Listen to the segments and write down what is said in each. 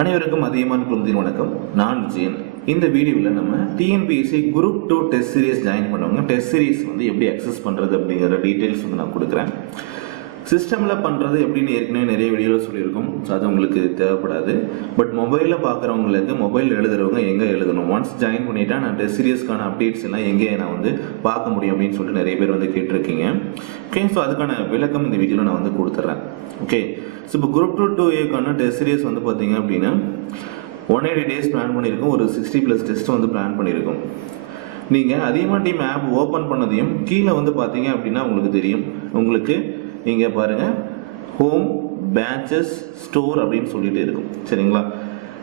அனைவருக்கும் அதியமான் குழுமத்தின் வணக்கம். நான் விஜயன். இந்த வீடியோவில் நம்ம TNPSC group 2 test series join பண்ணுவாங்க. டெஸ்ட் சீரிஸ் வந்து எப்படி அக்சஸ் பண்ணுறது அப்படிங்கிற டீட்டெயில்ஸ் வந்து நான் கொடுக்குறேன். சிஸ்டமில் பண்ணுறது எப்படின்னு ஏற்கனவே நிறைய வீடியோவில் சொல்லியிருக்கோம். ஸோ அது உங்களுக்கு தேவைப்படாது. பட் மொபைலில் பார்க்குறவங்களுக்கு மொபைல் எழுதுறவங்க எங்கே எழுதணும், ஒன்ஸ் ஜாயின் பண்ணிட்டா நான் டெஸ்ட் சீரியஸ்க்கான அப்டேட்ஸ் எல்லாம் எங்கே நான் வந்து பார்க்க முடியும் அப்படின்னு சொல்லிட்டு நிறைய பேர் வந்து கேட்டிருக்கீங்க. ஓகே, ஸோ அதுக்கான விளக்கம் இந்த வீடியோவில் நான் வந்து கொடுத்துட்றேன். ஓகே, ஸோ இப்போ குரூப் 2A டெஸ்ட் சீரியஸ் வந்து பார்த்தீங்க அப்படின்னா 180 days பிளான் பண்ணியிருக்கோம். ஒரு 60+ டெஸ்ட் வந்து பிளான் பண்ணியிருக்கோம். நீங்கள் அதியமான் டீம் ஆப் ஓப்பன் பண்ணதையும் கீழே வந்து பார்த்தீங்க அப்படின்னா உங்களுக்கு தெரியும். உங்களுக்கு இங்கே பாருங்கள், ஹோம், பேட்சஸ், ஸ்டோர் அப்படின்னு சொல்லிட்டு இருக்கும். சரிங்களா?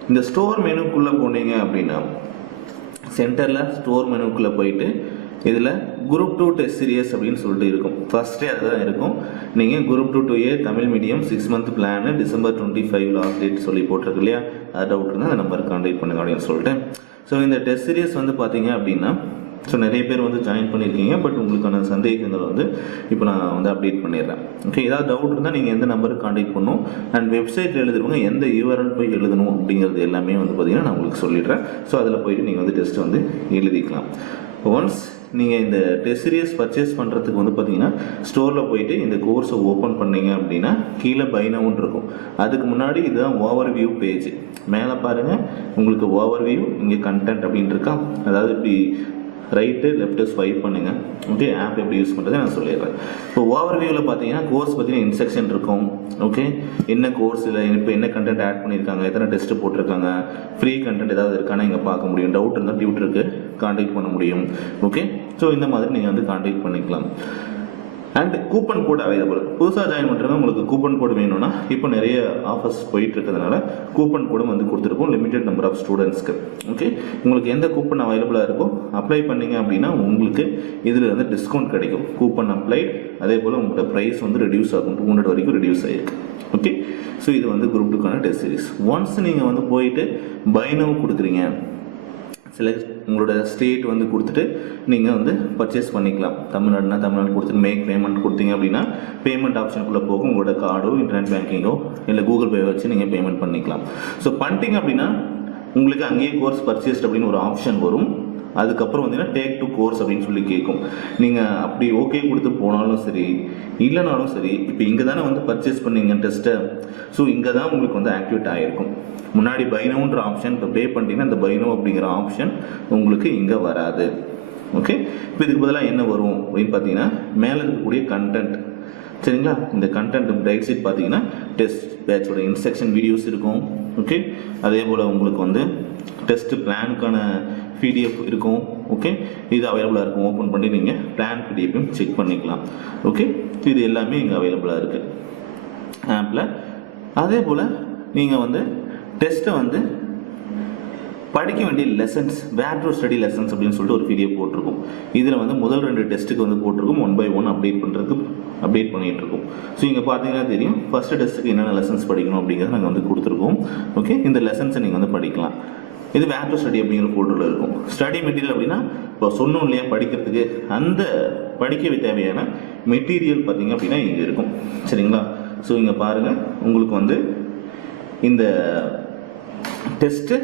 இந்த ஸ்டோர் மெனுக்குள்ளே போனீங்க அப்படின்னா சென்டரில் ஸ்டோர் மெனுக்குள்ளே போயிட்டு இதில் குரூப் 2 டெஸ்ட் சீரியஸ் அப்படின்னு சொல்லிட்டு இருக்கும். ஃபர்ஸ்டே அதுதான் இருக்கும். நீங்கள் group 2A Tamil medium 6 month plan December 25 last date சொல்லி போட்டிருக்கு இல்லையா? அது டவுட் இருந்தால் அந்த நம்பருக்கு கான்டாக்ட் பண்ணுங்க அப்படின்னு சொல்லிட்டு. ஸோ இந்த டெஸ்ட் சீரியஸ் வந்து பார்த்தீங்க அப்படின்னா ஸோ நிறைய பேர் வந்து ஜாயின் பண்ணியிருக்கீங்க. பட் உங்களுக்கான சந்தேகங்கள் வந்து இப்போ நான் வந்து அப்டேட் பண்ணிடுறேன். ஓகே, ஏதாவது டவுட் இருந்தால் நீங்கள் எந்த நம்பருக்கு கான்டாக்ட் பண்ணணும், அண்ட் வெப்சைட்டில் எழுதுறவங்க எந்த URL போய் எழுதணும் அப்படிங்கிறது எல்லாமே வந்து பார்த்தீங்கன்னா நான் உங்களுக்கு சொல்லிடுறேன். ஸோ அதில் போயிட்டு நீங்கள் வந்து டெஸ்ட் வந்து எழுதிக்கலாம். ஒன்ஸ் நீங்கள் இந்த டெஸ்ட் சீரியஸ் பர்ச்சேஸ் பண்ணுறதுக்கு வந்து பார்த்தீங்கன்னா ஸ்டோரில் போயிட்டு இந்த கோர்ஸை ஓப்பன் பண்ணீங்க அப்படின்னா கீழே பை நவுன்னு இருக்கும். அதுக்கு முன்னாடி இதுதான் ஓவர் வியூ பேஜ். மேலே பாருங்கள், உங்களுக்கு ஓவர் வியூ, இங்கே கண்டென்ட் அப்படின்னு இருக்கா, அதாவது இப்படி ரைட்டு லெஃப்ட்டு ஸ்வைப் பண்ணுங்கள். ஓகே, ஆப் எப்படி யூஸ் பண்ணுறது நான் சொல்லிடுறேன். இப்போ ஓவர் வியூவில் பார்த்தீங்கன்னா கோர்ஸ் பற்றின இன்ஸ்ட்ரக்ஷன் இருக்கும். ஓகே, என்ன கோர்ஸில் இப்போ என்ன கண்டென்ட் ஆட் பண்ணியிருக்காங்க, எத்தனை டெஸ்ட்டு போட்டிருக்காங்க, ஃப்ரீ கண்டென்ட் ஏதாவது இருக்கானா இங்கே பார்க்க முடியும், டவுட் இருந்தால் டியூட்டருக்கு கான்டாக்ட் பண்ண முடியும். ஓகே, ஸோ இந்த மாதிரி நீங்கள் வந்து கான்டாக்ட் பண்ணிக்கலாம். And coupon code available. புதுசாக ஜாயின் பண்ணுறவங்க உங்களுக்கு கூப்பன் கோடு வேணும்னா இப்போ நிறைய ஆஃபர்ஸ் போயிட்டு இருக்கிறதுனால கூப்பன் கோடும் வந்து கொடுத்துருக்கோம் லிமிடெட் நம்பர் ஆஃப் ஸ்டூடெண்ட்ஸ்க்கு. ஓகே, உங்களுக்கு எந்த கூப்பன் அவைலபிளாக இருக்கோ அப்ளை பண்ணிங்க அப்படின்னா உங்களுக்கு இதில் வந்து டிஸ்கவுண்ட் கிடைக்கும். கூப்பன் அப்ளைட், அதே போல் உங்களோட ப்ரைஸ் வந்து ரெடியூஸ் ஆகும். 200 வரைக்கும் ரெடியூஸ் ஆகிருக்கு. ஓகே, ஸோ இது வந்து குரூப் 2 டெஸ்ட் சீரிஸ். ஒன்ஸ் நீங்கள் வந்து போயிட்டு பை நவ் கொடுக்குறீங்க, செலக்ட் உங்களோட ஸ்டேட் வந்து கொடுத்துட்டு நீங்கள் வந்து பர்ச்சேஸ் பண்ணிக்கலாம். தமிழ்நாடுனா தமிழ்நாடு கொடுத்துட்டு மேக் பேமெண்ட் கொடுத்தீங்க அப்படின்னா பேமெண்ட் ஆப்ஷனுக்குள்ளே போகும். உங்களோட கார்டோ இன்டர்நெட் பேங்கிங்கோ இல்லை கூகுள் பே வச்சு நீங்கள் பேமெண்ட் பண்ணிக்கலாம். ஸோ பண்ணிட்டீங்க அப்படின்னா உங்களுக்கு அங்கேயே கோர்ஸ் பர்ச்சேஸ்ட் அப்படின்னு ஒரு ஆப்ஷன் வரும். அதுக்கப்புறம் வந்தீங்கன்னா டேக் டு கோர்ஸ் அப்படின்னு சொல்லி கேட்கும். நீங்கள் அப்படி ஓகே கொடுத்து போனாலும் சரி இல்லைனாலும் சரி, இப்போ இங்கே தானே வந்து பர்ச்சேஸ் பண்ணீங்க டெஸ்ட்டை, ஸோ இங்கே தான் உங்களுக்கு வந்து ஆக்டிவேட் ஆகிருக்கும். முன்னாடி பைனோன்ற ஆப்ஷன் இப்போ பே பண்ணிட்டீங்கன்னா அந்த பைனோ அப்படிங்கிற ஆப்ஷன் உங்களுக்கு இங்கே வராது. ஓகே, இப்போ இதுக்கு பதிலாக என்ன வரும் அப்படின்னு பார்த்தீங்கன்னா மேலே இருக்கக்கூடிய கண்டென்ட். சரிங்களா? இந்த கண்டென்ட் ரைட் சைட் பார்த்தீங்கன்னா டெஸ்ட் பேட்சோட இன்ஸ்ட்ரக்ஷன் வீடியோஸ் இருக்கும். ஓகே, அதே போல் உங்களுக்கு வந்து டெஸ்ட் பிளானுக்கான PDF இருக்கும். ஓகே, இது அவைலபிளாக இருக்கும். ஓப்பன் பண்ணி நீங்கள் பிளான் PDFையும் செக் பண்ணிக்கலாம். ஓகே, இது எல்லாமே இங்கே அவைலபிளாக இருக்குது ஆப்பில். அதே போல் நீங்கள் வந்து டெஸ்ட்டை வந்து படிக்க வேண்டிய lessons, where to study lessons அப்படின்னு சொல்லிட்டு ஒரு PDF போட்டிருக்கும். இதில் வந்து முதல் 2 டெஸ்ட்டுக்கு வந்து போட்டிருக்கும். 1 by 1 அப்டேட் பண்ணுறதுக்கு அப்டேட் பண்ணிகிட்டு இருக்கோம். ஸோ இங்கே பார்த்தீங்கன்னா தெரியும் ஃபஸ்ட்டு டெஸ்ட்டுக்கு என்னென்ன லெசன்ஸ் படிக்கணும் அப்படிங்கிறத நாங்கள் வந்து கொடுத்துருக்கோம். ஓகே, இந்த லெசன்ஸை நீங்கள் வந்து படிக்கலாம். இது வேர் டு ஸ்டடி அப்படிங்கிற ஃபோல்டரில் இருக்கும். ஸ்டடி மெட்டீரியல் அப்படின்னா இப்போ சொன்னோம் இல்லையா, படிக்கிறதுக்கு அந்த படிக்க தேவையான மெட்டீரியல் பார்த்தீங்க அப்படின்னா இங்கே இருக்கும். சரிங்களா? ஸோ இங்கே பாருங்கள், உங்களுக்கு வந்து இந்த டெஸ்ட்டு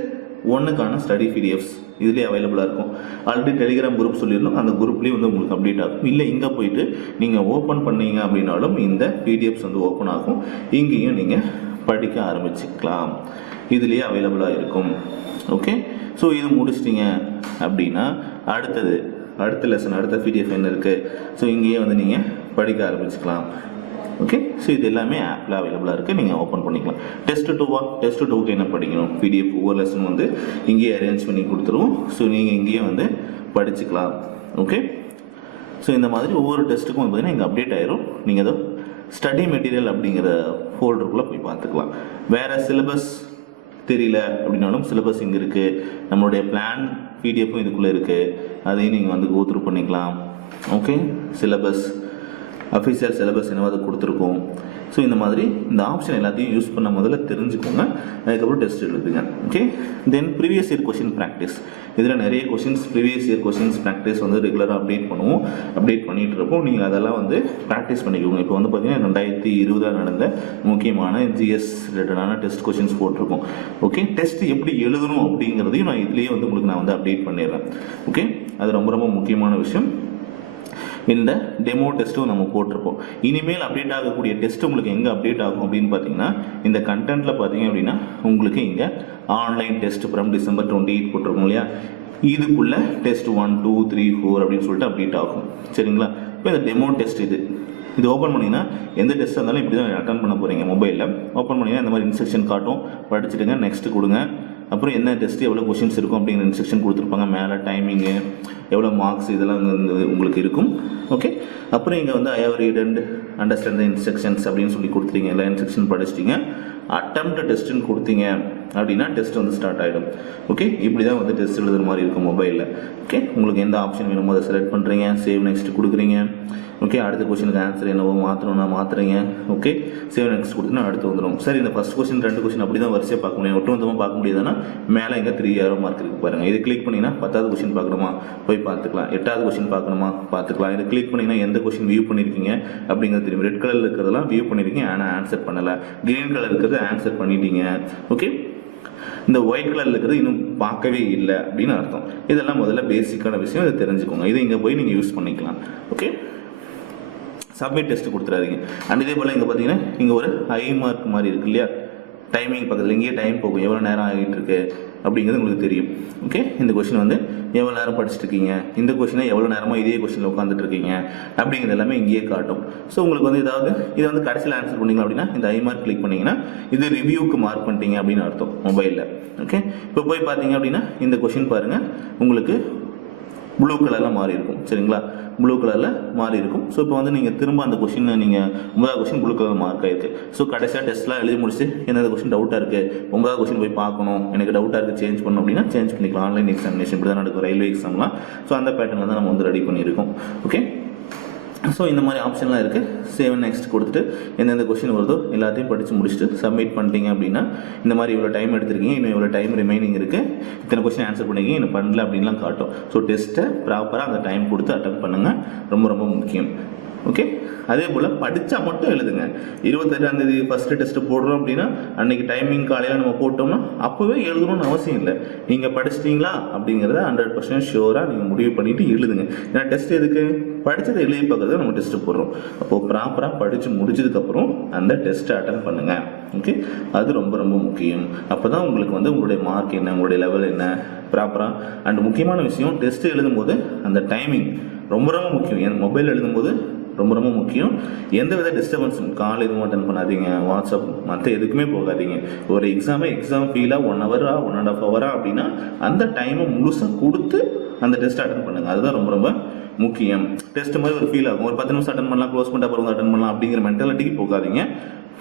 1க்கான ஸ்டடி PDFs இதுலேயே அவைலபிளாக இருக்கும். ஆல்ரெடி டெலிகிராம் குரூப் சொல்லியிருந்தோம், அந்த குரூப்லேயும் வந்து உங்களுக்கு அப்டேட் ஆகும். இல்லை இங்கே போயிட்டு நீங்கள் ஓப்பன் பண்ணீங்க அப்படின்னாலும் இந்த PDFs வந்து ஓப்பன் ஆகும். இங்கேயும் நீங்கள் படிக்க ஆரம்பிச்சுக்கலாம். இதுலேயே அவைலபிளாக இருக்கும். ஓகே, ஸோ இது முடிச்சிட்டிங்க அப்படின்னா அடுத்த லெசன், அடுத்த PDF என்ன இருக்குது, ஸோ இங்கேயே வந்து நீங்கள் படிக்க ஆரம்பிச்சுக்கலாம். ஓகே, ஸோ இது எல்லாமே ஆப்பில் அவைலபிளாக இருக்குது. நீங்கள் ஓப்பன் பண்ணிக்கலாம். டெஸ்ட் 2க்கு என்ன படிக்கணும் PDF ஒவ்வொரு லெசன் வந்து இங்கேயே அரேஞ்ச் பண்ணி கொடுத்துருவோம். ஸோ நீங்கள் இங்கேயே வந்து படிச்சுக்கலாம். ஓகே, ஸோ இந்த மாதிரி ஒவ்வொரு டெஸ்ட்டுக்கும் வந்து பார்த்தீங்கன்னா இங்கே அப்டேட் ஆயிரும். நீங்கள் ஏதோ ஸ்டடி மெட்டீரியல் அப்படிங்கிற ஃபோல்டருக்குள்ளே போய் பார்த்துக்கலாம். வேறு சிலபஸ் தெரியல அப்படின்னாலும் சிலபஸ் இங்கே இருக்குது. நம்மளுடைய பிளான் PDFும் இதுக்குள்ளே இருக்குது. அதையும் நீங்கள் வந்து கோத்ரூ பண்ணிக்கலாம். ஓகே, சிலபஸ் அஃபிஷியல் சிலபஸ் என்னவாது கொடுத்துருக்கோம். ஸோ இந்த மாதிரி இந்த ஆப்ஷன் எல்லாத்தையும் யூஸ் பண்ண முதல்ல தெரிஞ்சுக்கோங்க, அதுக்கப்புறம் டெஸ்ட் எழுதுங்க. ஓகே, தென் ப்ரீவியஸ் இயர் கொஷின் ப்ராக்டிஸ். இதில் நிறைய questions previous year questions practice வந்து ரெகுலராக அப்டேட் பண்ணுவோம். அப்டேட் பண்ணிகிட்டு இருப்போம். நீங்கள் அதெல்லாம் வந்து ப்ராக்டிஸ் பண்ணிக்கோங்க. இப்போ வந்து பார்த்தீங்கன்னா 2020 நடந்த முக்கியமான ஜிஎஸ் ரிலேட்டடான டெஸ்ட் கொஷின்ஸ் போட்டிருக்கோம். ஓகே, டெஸ்ட் எப்படி எழுதணும் அப்படிங்கிறதையும் நான் இதுலேயே வந்து உங்களுக்கு நான் வந்து அப்டேட் பண்ணிடுறேன். ஓகே, அது ரொம்ப ரொம்ப முக்கியமான விஷயம். இந்த டெமோ டெஸ்ட்டும் நம்ம போட்டிருப்போம். இனிமேல் அப்டேட் ஆகக்கூடிய டெஸ்ட் உங்களுக்கு எங்கே அப்டேட் ஆகும் அப்படின்னு பார்த்தீங்கன்னா, இந்த கண்டென்ட்டில் பார்த்தீங்க அப்படின்னா உங்களுக்கு இங்கே ஆன்லைன் டெஸ்ட் ஃப்ரம் December 28 போட்டிருக்கோம் இல்லையா, இதுக்குள்ளே டெஸ்ட் 1, 2, 3, 4 அப்படின்னு சொல்லிட்டு அப்டேட் ஆகும். சரிங்களா? இப்போ இந்த டெமோ டெஸ்ட் இது ஓப்பன் பண்ணிங்கன்னா எந்த டெஸ்ட்டாக இருந்தாலும் இப்படி தான் அட்டன் பண்ண போகிறீங்க. மொபைலில் ஓப்பன் பண்ணிங்கன்னா இந்த மாதிரி இன்ஸ்ட்ரக்ஷன் காட்டும், படிச்சுட்டுங்க, நெக்ஸ்ட் கொடுங்க. அப்புறம் என்ன டெஸ்ட் எவ்வளோ கொஷின்ஸ் இருக்கும் அப்படிங்கிற இன்ஸ்ட்ரக்ஷன் கொடுத்துருப்பாங்க. மேலே டைமிங்கு, எவ்வளோ மார்க்ஸ், இதெல்லாம் உங்களுக்கு இருக்கும். ஓகே, அப்புறம் இங்கே வந்து I have read and understand the instructions அப்படின்னு சொல்லி கொடுத்துட்டீங்க. எல்லா இன்ஸ்ட்ரக்ஷன் படிச்சிட்டிங்க, அட்டெம்ப்ட் டெஸ்ட்டுன்னு கொடுத்தீங்க அப்படின்னா டெஸ்ட் வந்து ஸ்டார்ட் ஆகிடும். ஓகே, இப்படி தான் வந்து டெஸ்ட் எழுதுற மாதிரி இருக்கும் மொபைலில். ஓகே, உங்களுக்கு எந்த ஆப்ஷன் வேணுமோ அதை செலக்ட் பண்ணுறீங்க, சேவ் நெக்ஸ்ட் கொடுக்குறீங்க. ஓகே, அடுத்த கொஸ்டினுக்கு ஆன்சர் என்னவோ மாற்றணும்னா மாற்றுறீங்க. ஓகே, சேவ் நெக்ஸ்ட் கொடுத்தா அடுத்து வந்துடும். சரி, இந்த ஃபஸ்ட் கொஸ்டின் 2 கொஸ்டின் அப்படி தான் வரிசையாக பார்க்க முடியும். ஒட்டுமொத்தமாக பார்க்க முடியாதுன்னா மேலே எங்கே 3 ஏரோ மார்க் இருக்குது பாருங்கள். இது கிளிக் பண்ணிங்கன்னா 10வது கொஸ்டின் பார்க்கணுமா போய் பார்த்துக்கலாம், 8வது கொஸ்டின் பார்க்கணுமா பார்த்துக்கலாம். இது கிளிக் பண்ணிங்கன்னா எந்த கொஸ்டின் வியூ பண்ணியிருக்கீங்க அப்படிங்கிறது தெரியும். ரெட் கலரில் இருக்கிறதெல்லாம் வியூ பண்ணியிருக்கீங்க, ஆனால் ஆன்சர் பண்ணலை. க்ரீன் கலர் இருக்கிறது ஆன்சர் பண்ணிட்டீங்க. ஓகே, இந்த ஒயிட் கலரில் இருக்கிறது இன்னும் பார்க்கவே இல்லை அப்படின்னு அர்த்தம். இதெல்லாம் முதல்ல பேசிக்கான விஷயம், இதை தெரிஞ்சுக்கோங்க. இதை இங்கே போய் நீங்கள் யூஸ் பண்ணிக்கலாம். ஓகே, சப்மிட் டெஸ்ட் கொடுத்துறாதீங்க. அண்ட் இதே போல் இங்கே பார்த்தீங்கன்னா இங்கே ஒரு ஹை மார்க் மாதிரி இருக்கு இல்லையா, டைமிங் பக்கத்தில் இங்கேயே டைம் போகும், எவ்வளோ நேரம் ஆகிட்டு இருக்கு அப்படிங்கிறது உங்களுக்கு தெரியும். ஓகே, இந்த கொஸ்டின் வந்து எவ்வளோ நேரம் படிச்சுட்டு இருக்கீங்க, இந்த கொஸ்டினை எவ்வளோ நேரமாக இதே கொஸ்டினில் உட்காந்துட்டு இருக்கீங்க அப்படிங்கிறது எல்லாமே இங்கேயே காட்டும். ஸோ உங்களுக்கு வந்து ஏதாவது இதை வந்து கடைசியில் ஆன்சர் பண்ணிங்க அப்படின்னா இந்த ஐ மார்க் கிளிக் பண்ணிங்கன்னா இது ரிவ்யூக்கு மார்க் பண்ணிட்டீங்க அப்படின்னு அர்த்தம் மொபைலில். ஓகே, இப்போ போய் பார்த்தீங்க அப்படின்னா இந்த கொஸ்டின் பாருங்கள், உங்களுக்கு ப்ளூ கலரில் மாறி இருக்கும். சரிங்களா, ப்ளூ கலரில் மாறி இருக்கும். ஸோ இப்போ வந்து நீங்கள் திரும்ப அந்த கொஸ்டின் நீங்கள் 9வது கொஸ்டின் ப்ளூ கலர் மார்க் ஆயிருக்கு. ஸோ கடைசியாக டெஸ்ட்லாம் எழுதி முடிச்சு எந்த கொஸ்டின் டவுட்டாக இருக்குது, 9வது கொஸ்டின் போய் பார்க்கணும், எனக்கு டவுட்டாக இருக்குது, சேஞ்ச் பண்ணணும் அப்படின்னா சேஞ்ச் பண்ணிக்கலாம். ஆன்லைன் எக்ஸாமினேஷன் இப்படி தான் நடக்கும், ரயில்வே எக்ஸாம்லாம். ஸோ அந்த பேட்டர்னில் தான் நம்ம வந்து ரெடி பண்ணியிருக்கோம். ஓகே, ஸோ இந்த மாதிரி ஆப்ஷன்லாம் இருக்குது. சேவ் நெக்ஸ்ட் கொடுத்துட்டு எந்தெந்த கொஸ்டின் வருதோ எல்லாத்தையும் படித்து முடிச்சுட்டு சப்மிட் பண்ணிட்டீங்க அப்படின்னா இந்த மாதிரி இவ்வளோ டைம் எடுத்திருக்கீங்க, இன்னும் இவ்வளோ டைம் ரிமைனிங் இருக்குது, இத்தனை கொஸ்டின் ஆன்சர் பண்ணிங்க, இன்னும் பண்ணல அப்படின்லாம் காட்டும். ஸோ டெஸ்ட்டை ப்ராப்பராக அந்த டைம் கொடுத்து அட்டெண்ட் பண்ணுங்கள், ரொம்ப ரொம்ப முக்கியம். ஓகே, அதே போல் படித்தா மட்டும் எழுதுங்க. 28ஆம் தேதி ஃபஸ்ட்டு டெஸ்ட்டு போடுறோம் அப்படின்னா அன்றைக்கி டைமிங் காலையில் நம்ம போட்டோம்னா அப்போவே எழுதணும்னு அவசியம் இல்லை. நீங்கள் படிச்சிட்டிங்களா அப்படிங்கிறத 100% ஷியோராக நீங்கள் முடிவு பண்ணிவிட்டு எழுதுங்க. ஏன்னா டெஸ்ட் எதுக்கு, படித்ததை எழுதி பார்க்கறத நம்ம டெஸ்ட்டு போடுறோம். அப்போது ப்ராப்பராக படித்து முடிச்சதுக்கப்புறம் அந்த டெஸ்ட்டை அட்டன் பண்ணுங்கள். ஓகே, அது ரொம்ப ரொம்ப முக்கியம். அப்போ தான் உங்களுக்கு வந்து உங்களுடைய மார்க் என்ன, உங்களுடைய லெவல் என்ன ப்ராப்பராக. அண்ட் முக்கியமான விஷயம், டெஸ்ட்டு எழுதும்போது அந்த டைமிங் ரொம்ப ரொம்ப முக்கியம். என் மொபைல் எழுதும்போது ரொம்ப ரொம்ப முக்கியம். எந்த வித டிஸ்டர்பன்ஸும் கால் எதுவும் அட்டன் பண்ணாதீங்க, வாட்ஸ்அப் மற்ற எதுக்குமே போகாதீங்க. ஒரு எக்ஸாம் ஃபீலாக 1 hour 1.5 hour அப்படின்னா அந்த டைமை முழுசாக கொடுத்து அந்த டெஸ்ட் அட்டன் பண்ணுங்கள். அதுதான் ரொம்ப ரொம்ப முக்கியம். டெஸ்ட் மாதிரி ஒரு ஃபீல் ஆகும், ஒரு 10 நிமிஷம் அட்டன் பண்ணலாம், க்ளோஸ் பண்ணிட்டு அப்புறம் அட்டன் பண்ணலாம் அப்படிங்கிற மென்டாலிட்டிக்கு போகாதீங்க.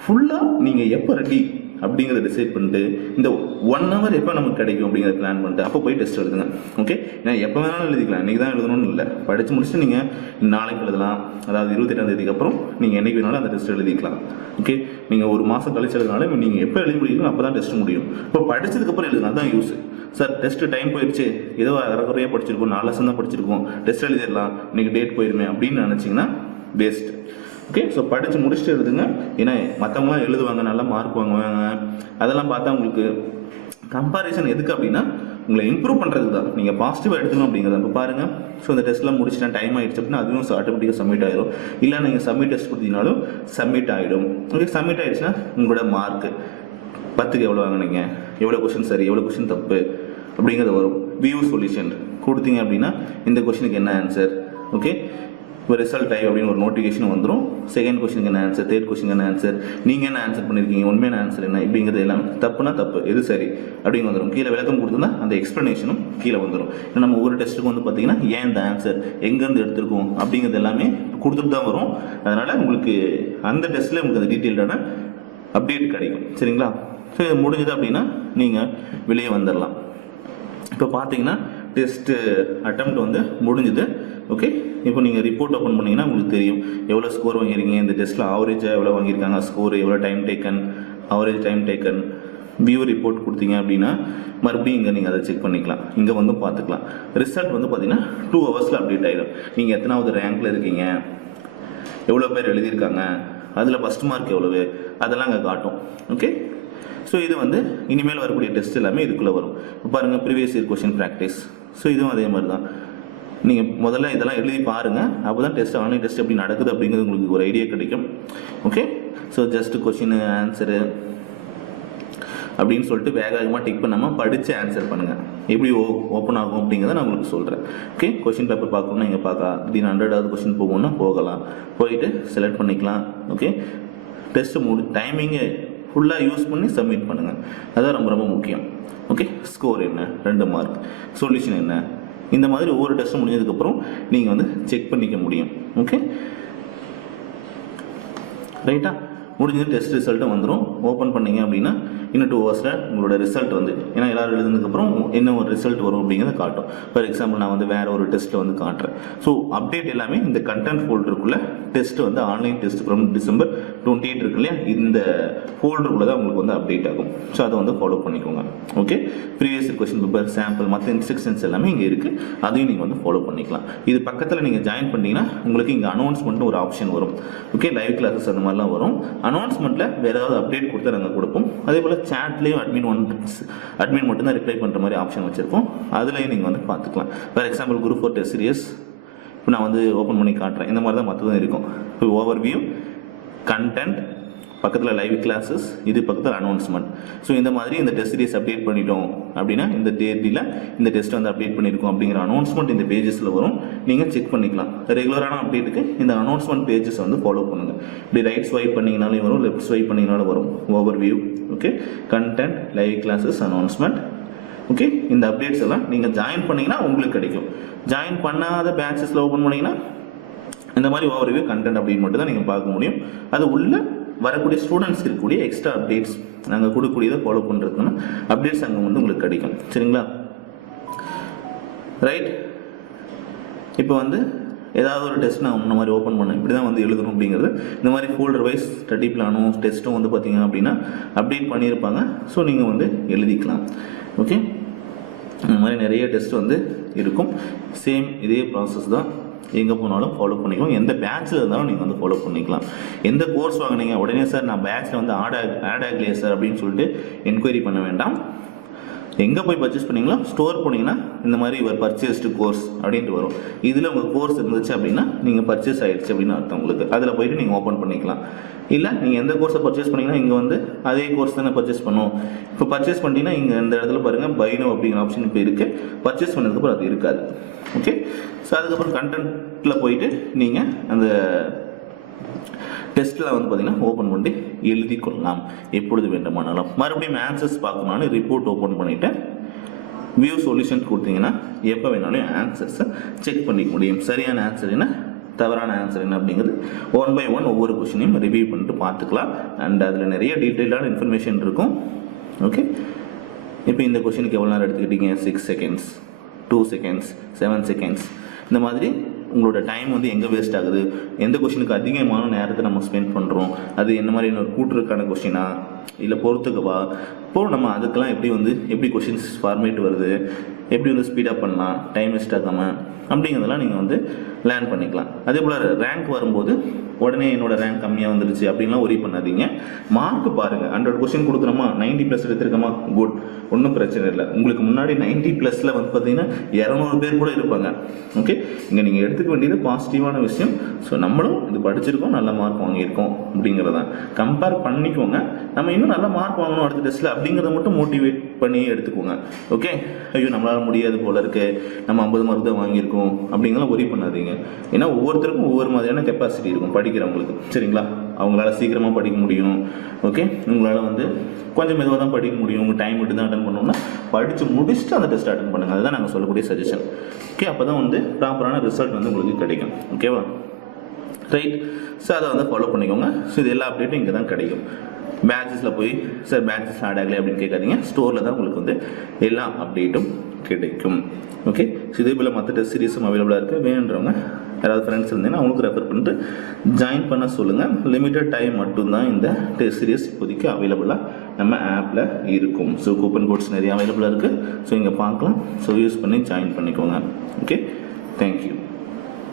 ஃபுல்லாக நீங்கள் எப்போ ரெடி அப்படிங்கிறத டிசைட் பண்ணிட்டு இந்த 1 hour எப்போ நமக்கு கிடைக்கும் அப்படிங்கிறத பிளான் பண்ணிட்டு அப்போ போய் டெஸ்ட் எழுதுங்க. ஓகே, ஏன்னா எப்போ வேணாலும் எழுதிக்கலாம், இன்றைக்கி தான் எழுதணும்னு இல்லை. படித்து முடிச்சுட்டு நீங்கள் நாளைக்கு எழுதலாம், அதாவது 28ஆம் தேதிக்கு அப்புறம் நீங்கள் என்றைக்கு வேணாலும் அந்த டெஸ்ட் எழுதிக்கலாம். ஓகே, நீங்கள் ஒரு மாதம் கழிச்சு எழுதினாலும் நீங்கள் எப்போ எழுதி முடியுமோ அப்போ தான் டெஸ்ட் முடியும். இப்போ படித்ததுக்கப்புறம் எழுதுனா தான் யூஸ். சார் டெஸ்ட்டு டைம் போயிடுச்சு, ஏதோ அரைக்குறையாக படிச்சிருக்கோம், 4 லெசன் தான் படிச்சிருக்கோம், டெஸ்ட் எழுதிடலாம், இன்றைக்கி டேட் போயிருமே அப்படின்னு நினச்சிங்கன்னா வேஸ்ட். ஓகே, ஸோ படித்து முடிச்சுட்டு எழுதுங்க. ஏன்னா மற்றவங்களாம் எழுதுவாங்க, நல்லா மார்க் வாங்குவாங்க, அதெல்லாம் பார்த்தா உங்களுக்கு கம்பாரிசன் எதுக்கு அப்படின்னா உங்களை இம்ப்ரூவ் பண்ணுறதுக்கு தான். நீங்கள் பாசிட்டிவாக எடுத்துக்கணும் அப்படிங்கிறத இப்போ பாருங்கள். ஸோ இந்த டெஸ்ட்லாம் முடிச்சுட்டா டைம் ஆகிடுச்சு அப்படின்னா அதுவும் ஆட்டோமேட்டிக்காக சப்மிட் ஆகிடும். இல்லை நீங்கள் சப்மிட் டெஸ்ட் கொடுத்தீங்கனாலும் சப்மிட் ஆகிடும். ஓகே, சப்மிட் ஆகிடுச்சுன்னா உங்களோட மார்க்கு 10க்கு எவ்வளோ வாங்கினீங்க, எவ்வளோ கொஸ்டின் சரி, எவ்வளோ கொஸ்டின் தப்பு அப்படிங்கிறது வரும். வியூ சொல்யூஷன் கொடுத்தீங்க அப்படின்னா இந்த கொஸ்டினுக்கு என்ன ஆன்சர், ஓகே, இப்போ ரிசல்ட் ஆகி அப்படின்னு ஒரு நோட்டிஃபிகேஷன் வந்துடும். செகண்ட் கொஸ்டினுக்கு என்ன ஆன்சர், தேர்ட் கொஸ்டினுக்கு என்ன ஆன்சர், நீங்கள் என்ன ஆன்சர் பண்ணியிருக்கீங்க, உண்மையான ஆன்சர் என்ன இப்படிங்கிறது எல்லாம் தப்புனா தப்பு, எது சரி அப்படின்னு வந்துடும். கீழே விளக்கம் கொடுத்துருந்தா அந்த எக்ஸ்ப்ளனேஷனும் கீழே வந்துடும். நம்ம ஒவ்வொரு டெஸ்ட்டுக்கும் வந்து பார்த்தீங்கன்னா ஏன் இந்த ஆன்சர் எங்கேருந்து எடுத்திருக்கோம் அப்படிங்கிறது எல்லாமே கொடுத்துட்டு தான் வரும். அதனால் உங்களுக்கு அந்த டெஸ்ட்டில் உங்களுக்கு அந்த டீட்டெயில்டான அப்டேட் கிடைக்கும். சரிங்களா? ஸோ இது முடிஞ்சது அப்படின்னா நீங்கள் வெளியே வந்துடலாம். இப்போ பார்த்தீங்கன்னா டெஸ்ட்டு அட்டெம்ப்ட் வந்து முடிஞ்சுது. ஓகே, இப்போ நீங்கள் ரிப்போர்ட் ஓப்பன் பண்ணிங்கன்னா உங்களுக்கு தெரியும் எவ்வளோ ஸ்கோர் வாங்கியிருக்கீங்க, இந்த டெஸ்ட்டில் ஆவரேஜாக எவ்வளோ வாங்கியிருக்காங்க, ஸ்கோர் எவ்வளோ time taken, average time taken. View report கொடுத்தீங்க அப்படின்னா மறுபடியும் இங்கே நீங்கள் அதை செக் பண்ணிக்கலாம், இங்கே வந்து பார்த்துக்கலாம். ரிசல்ட் வந்து பார்த்தீங்கன்னா 2 ஹவர்ஸில் அப்டேட் ஆகிடும். நீங்கள் எத்தனாவது ரேங்க்கில் இருக்கீங்க, எவ்வளோ பேர் எழுதியிருக்காங்க, அதில் ஃபஸ்ட் மார்க் எவ்வளவு, அதெல்லாம் அங்கே காட்டும். ஓகே, ஸோ இது வந்து இனிமேல் வரக்கூடிய டெஸ்ட் எல்லாமே இதுக்குள்ளே வரும். பாருங்கள், previous year question practice. So இதுவும் அதே மாதிரி தான். நீங்கள் முதல்ல இதெல்லாம் எழுதி பாருங்கள், அப்போ தான் டெஸ்ட் ஆன்லைன் டெஸ்ட் எப்படி நடக்குது அப்படிங்கிறது உங்களுக்கு ஒரு ஐடியா கிடைக்கும். Okay, so just question answer அப்படின்னு சொல்லிட்டு வேகமாக டிக் பண்ணாமல் படித்து ஆன்சர் பண்ணுங்கள். எப்படி ஓப்பன் ஆகும் அப்படிங்கிறத நான் உங்களுக்கு சொல்கிறேன். ஓகே, கொஷின் பேப்பர் பார்க்கணும்னா இங்கே பார்க்கலாம். திடீர்னு 100வது கொஷின் போகணும்னா போகலாம், போயிட்டு செலக்ட் பண்ணிக்கலாம். ஓகே, டெஸ்ட்டு டைமிங்கு ஃபுல்லாக யூஸ் பண்ணி சப்மிட் பண்ணுங்கள், அதுதான் ரொம்ப ரொம்ப முக்கியம். ஓகே, ஸ்கோர் என்ன, 2 மார்க், சொல்யூஷன் என்ன, இந்த மாதிரி ஒவ்வொரு டெஸ்ட்டும் முடிஞ்சதுக்கப்புறம் நீங்கள் வந்து செக் பண்ணிக்க முடியும். ஓகே, ரைட்டா? முடிஞ்சது டெஸ்ட் ரிசல்ட்டும் வந்துடும். ஓப்பன் பண்ணிங்க அப்படின்னா இன்னும் 2 ஹவர்ஸில் உங்களோட ரிசல்ட் வந்து, ஏன்னா எல்லோரும் எழுதுனதுக்கப்புறம் என்ன ஒரு ரிசல்ட் வரும் அப்படிங்கிறத காட்டும். ஃபார் எக்ஸாம்பிள் நான் வந்து வேறு ஒரு டெஸ்ட்டில் வந்து காட்டுறேன். ஸோ அப்டேட் எல்லாமே இந்த கண்டென்ட் ஃபோல்டருக்குள்ளே டெஸ்ட் வந்து ஆன்லைன் டெஸ்ட் ஃப்ரம் டிசம்பர் 28 இருக்கு இல்லையா, இந்த ஃபோல்டருக்குள்ளே தான் உங்களுக்கு வந்து அப்டேட் ஆகும். ஸோ அதை வந்து ஃபாலோ பண்ணிக்கோங்க. Okay, previous question paper, sample, மற்ற இன்ஸ்ட்ரக்ஷன்ஸ் எல்லாமே இங்கே இருக்குது, அதையும் நீங்கள் வந்து ஃபாலோ பண்ணிக்கலாம். இது பக்கத்தில் நீங்கள் ஜாயின் பண்ணிட்டீங்கன்னா உங்களுக்கு இங்கே அனௌன்ஸ்மெண்ட்னு ஒரு ஆப்ஷன் வரும். ஓகே, லைவ் கிளாஸஸ் அந்த மாதிரிலாம் வரும். அனௌன்ஸ்மெண்ட்டில் வேறு ஏதாவது அப்டேட் கொடுத்தா நாங்கள் கொடுப்போம். அதே போல் சாட்லேயும் அட்மின் மட்டும்தான் ரிப்ளை பண்ணுற மாதிரி ஆப்ஷன் வச்சுருப்போம், அதுலேயும் நீங்கள் வந்து பார்த்துக்கலாம். For example group 4 test serious இப்போ நான் வந்து ஓப்பன் பண்ணி காட்டுறேன். இந்த மாதிரி தான் மற்றதும் இருக்கும். இப்போ ஓவர்வியூ, கண்டென்ட், பக்கத்தில் லைவ் கிளாஸஸ், இது பக்கத்தில் அனௌன்ஸ்மெண்ட். ஸோ இந்த மாதிரி இந்த டெஸ்ட் சீரிஸ் அப்டேட் பண்ணிட்டோம் அப்படின்னா இந்த தேதியில் இந்த டெஸ்ட் வந்து அப்டேட் பண்ணியிருக்கோம் அப்படிங்கிற அனௌன்ஸ்மெண்ட் இந்த பேஜஸில் வரும். நீங்கள் செக் பண்ணிக்கலாம். ரெகுலரான அப்டேட்டுக்கு இந்த அனௌன்ஸ்மெண்ட் பேஜஸ் வந்து ஃபாலோ பண்ணுங்கள். இப்படி ரைட் ஸ்வைப் பண்ணிங்கனாலும் வரும், லெஃப்ட் ஸ்வைப் பண்ணிங்கனாலும் வரும். Overview, okay, content, live classes, announcement. Okay, இந்த அப்டேட்ஸ் எல்லாம் நீங்கள் ஜாயின் பண்ணிங்கன்னா உங்களுக்கு கிடைக்கும். ஜாயின் பண்ணாத பேட்சஸில் ஓப்பன் பண்ணிங்கன்னா இந்த மாதிரி ஓவர்வியூ, கண்டென்ட் அப்படின்னு மட்டும் தான் நீங்கள் பார்க்க முடியும். அது உள்ள வரக்கூடிய ஸ்டூடெண்ட்ஸ் இருக்கக்கூடிய எக்ஸ்ட்ரா அப்டேட்ஸ் நாங்கள் கொடுக்கக்கூடியதை ஃபாலோ பண்ணுறதுக்கான அப்டேட்ஸ் அங்கே வந்து உங்களுக்கு கிடைக்கும். சரிங்களா? ரைட். இப்போ வந்து ஏதாவது ஒரு டெஸ்ட் நான் இந்த மாதிரி ஓப்பன் பண்ணேன், இப்படி தான் வந்து எழுதணும் அப்படிங்கிறது இந்த மாதிரி ஃபோல்டர் வைஸ் ஸ்டடி பிளானும் டெஸ்ட்டும் வந்து பார்த்தீங்க அப்படின்னா அப்டேட் பண்ணியிருப்பாங்க. ஸோ நீங்கள் வந்து எழுதிக்கலாம். ஓகே, இந்த மாதிரி நிறைய டெஸ்ட் வந்து இருக்கும். சேம் இதே ப்ராசஸ் தான், எங்கே போனாலும் ஃபாலோ பண்ணிக்கலாம். எந்த பேட்சில் இருந்தாலும் நீங்கள் வந்து ஃபாலோ பண்ணிக்கலாம். எந்த கோர்ஸ் வாங்கினீங்க உடனே சார் நான் பேட்சில் வந்து ஆட் ஆகலையே சார் அப்படின்னு சொல்லிட்டு என்கொயரி பண்ண வேண்டாம். எங்கே போய் பர்ச்சேஸ் பண்ணிங்களோ ஸ்டோர் போனீங்கன்னா இந்த மாதிரி ஒரு பர்ச்சேஸ்டு கோர்ஸ் அப்படின்ட்டு வரும். இதில் உங்கள் கோர்ஸ் இருந்துச்சு அப்படின்னா நீங்கள் பர்ச்சேஸ் ஆகிடுச்சு அப்படின்னு அர்த்தம் உங்களுக்கு. அதில் போய்ட்டு நீங்கள் ஓப்பன் பண்ணிக்கலாம். இல்லை நீங்கள் எந்த கோர்ஸை பர்ச்சேஸ் பண்ணிங்கன்னா இங்கே வந்து அதே கோர்ஸ் தானே பர்ச்சேஸ் பண்ணும். இப்போ பர்ச்சேஸ் பண்ணிட்டீங்கன்னா இங்கே இந்த இடத்துல பாருங்கள் பைனோ அப்படிங்கிற ஆப்ஷன் இப்போ இருக்குது. பர்ச்சேஸ் பண்ணதுக்கப்புறம் அது இருக்காது. ஓகே, ஸோ அதுக்கப்புறம் கண்டென்ட்டில் போயிட்டு நீங்கள் அந்த டெஸ்ட்டில் வந்து பார்த்தீங்கன்னா ஓப்பன் பண்ணி எழுதி கொள்ளலாம் எப்பொழுது வேண்டுமானாலும். மறுபடியும் ஆன்சர்ஸ் பார்க்கணும்னு ரிப்போர்ட் ஓப்பன் பண்ணிவிட்டு வியூ சொல்யூஷன் கொடுத்தீங்கன்னா எப்போ வேணாலும் ஆன்சர்ஸை செக் பண்ணிக்க முடியும். சரியான ஆன்சர் என்ன, தவறான ஆன்சர் என்ன அப்படிங்கிறது 1 by 1 ஒவ்வொரு கொஷினையும் ரிவ்யூ பண்ணிட்டு பார்த்துக்கலாம். அண்ட் அதில் நிறைய டீட்டெயிலான இன்ஃபர்மேஷன் இருக்கும். ஓகே, இப்போ இந்த கொஷினுக்கு எவ்வளோ நேரம் எடுத்துக்கிட்டீங்க, 6 செகண்ட்ஸ், 2 செகண்ட்ஸ், 7 செகண்ட்ஸ். இந்த மாதிரி உங்களோட டைம் வந்து எங்கே வேஸ்ட் ஆகுது, எந்த கொஷினுக்கு அதிகமான நேரத்தை நம்ம ஸ்பெண்ட் பண்ணுறோம், அது என்ன மாதிரி ஒரு கூட்டுறதுக்கான கொஷினா இல்லை பொறுத்துக்கவா, இப்போது நம்ம அதுக்கெல்லாம் எப்படி கொஷின்ஸ் ஃபார்மேட் வருது, எப்படி வந்து ஸ்பீடாக பண்ணலாம் டைம் வேஸ்ட் ஆகாமல் அப்படிங்கிறதெல்லாம் நீங்கள் வந்து லேர்ன் பண்ணிக்கலாம். அதே போல் ரேங்க் வரும்போது உடனே என்னோட ரேங்க் கம்மியாக வந்துருச்சு அப்படின்லாம் ஒரி பண்ணாதீங்க. மார்க் பாருங்கள், 100 கொஷின் கொடுக்குறோமா, 90+ எடுத்துருக்கோமா, குட், ஒன்றும் பிரச்சனை இல்லை. உங்களுக்கு முன்னாடி 90+ வந்து பார்த்தீங்கன்னா 200 பேர் கூட இருப்பாங்க. ஓகே, இங்கே நீங்கள் எடுத்துக்க வேண்டியது பாசிட்டிவான விஷயம். ஸோ நம்மளும் இது படிச்சிருக்கோம், நல்ல மார்க் வாங்கியிருக்கோம் அப்படிங்கிறதான் கம்பேர் பண்ணிக்கோங்க. நம்ம இன்னும் நல்ல மார்க் வாங்கணும் அடுத்த டெஸ்ட்டில் அப்படிங்கிறத மட்டும் மோட்டிவேட் பண்ணி எடுத்துக்கோங்க. ஓகே, ஐயோ நம்மளால் முடியாது போல இருக்கு, நம்ம 50 மார்க் தான் வாங்கியிருக்கோம் அப்படிங்கலாம் ஒரி பண்ணாதீங்க. ஏன்னா ஒவ்வொருத்தருக்கும் ஒவ்வொரு மாதிரியான கெப்பாசிட்டி இருக்கும் படிக்கிறவங்களுக்கு. சரிங்களா? அவங்களால சீக்கிரமாக படிக்க முடியும். ஓகே, உங்களால் வந்து கொஞ்சம் மெதுவாக தான் படிக்க முடியும். உங்கள் டைம் விட்டு தான் அட்டன் பண்ணணும்னா படித்து முடிச்சுட்டு அந்த டெஸ்ட் அட்டன் பண்ணுங்கள். அதுதான் நாங்கள் சொல்லக்கூடிய சஜஷன். ஓகே, அப்போ தான் வந்து ப்ராப்பரான ரிசல்ட் வந்து உங்களுக்கு கிடைக்கும். ஓகேவா? ரைட். ஸோ அதை வந்து ஃபாலோ பண்ணிக்கோங்க. ஸோ இது எல்லா அப்டேட்டும் இங்கே தான் கிடைக்கும். பேட்சஸில் போய் சார் பேட்சஸ் ஆட் ஆகலை அப்படின்னு கேட்காதீங்க. ஸ்டோரில் தான் உங்களுக்கு வந்து எல்லா அப்டேட்டும் கிடைக்கும். ஓகே, இதே போல் மற்ற டெஸ்ட் சீரிஸும் அவைலபிளாக இருக்குது. வேணுன்றவங்க யாராவது ஃப்ரெண்ட்ஸ் இருந்தீங்கன்னா அவங்களுக்கு ரெஃபர் பண்ணிட்டு ஜாயின் பண்ண சொல்லுங்கள். லிமிட்டட் டைம் மட்டும்தான் இந்த டெஸ்ட் சீரிஸ் இப்போதைக்கு அவைலபிளாக நம்ம ஆப்பில் இருக்கும். ஸோ கூப்பன் கோட்ஸ் நிறைய அவைலபிளாக இருக்குது. ஸோ இங்கே பார்க்கலாம். ஸோ யூஸ் பண்ணி ஜாயின் பண்ணிக்கோங்க. Okay, thank you.